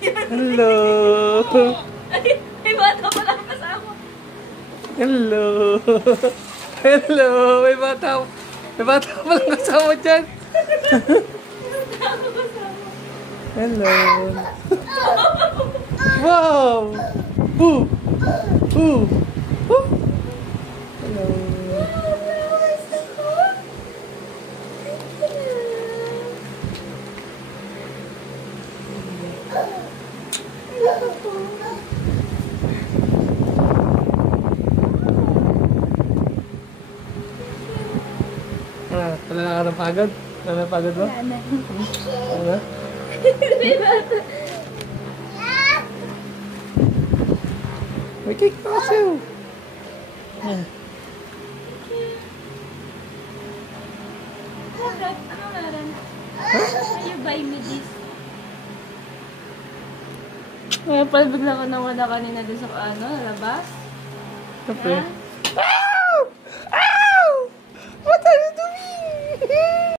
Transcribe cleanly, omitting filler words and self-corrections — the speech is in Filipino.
Hello. Ay, bata pala ang kasama. Hello. Hello. May bata pala kasama dyan. Hello. Wow. Ooh. Ooh. Ooh. Hello. Wala na ka ng pagod? Wala na pagod mo? Wala na. Wala? May bata. May cake pa kasi. Ano meron? Will you buy me this? Ngayon pala bigla ko nawala kanina doon sa labas. Siyempre. Ha?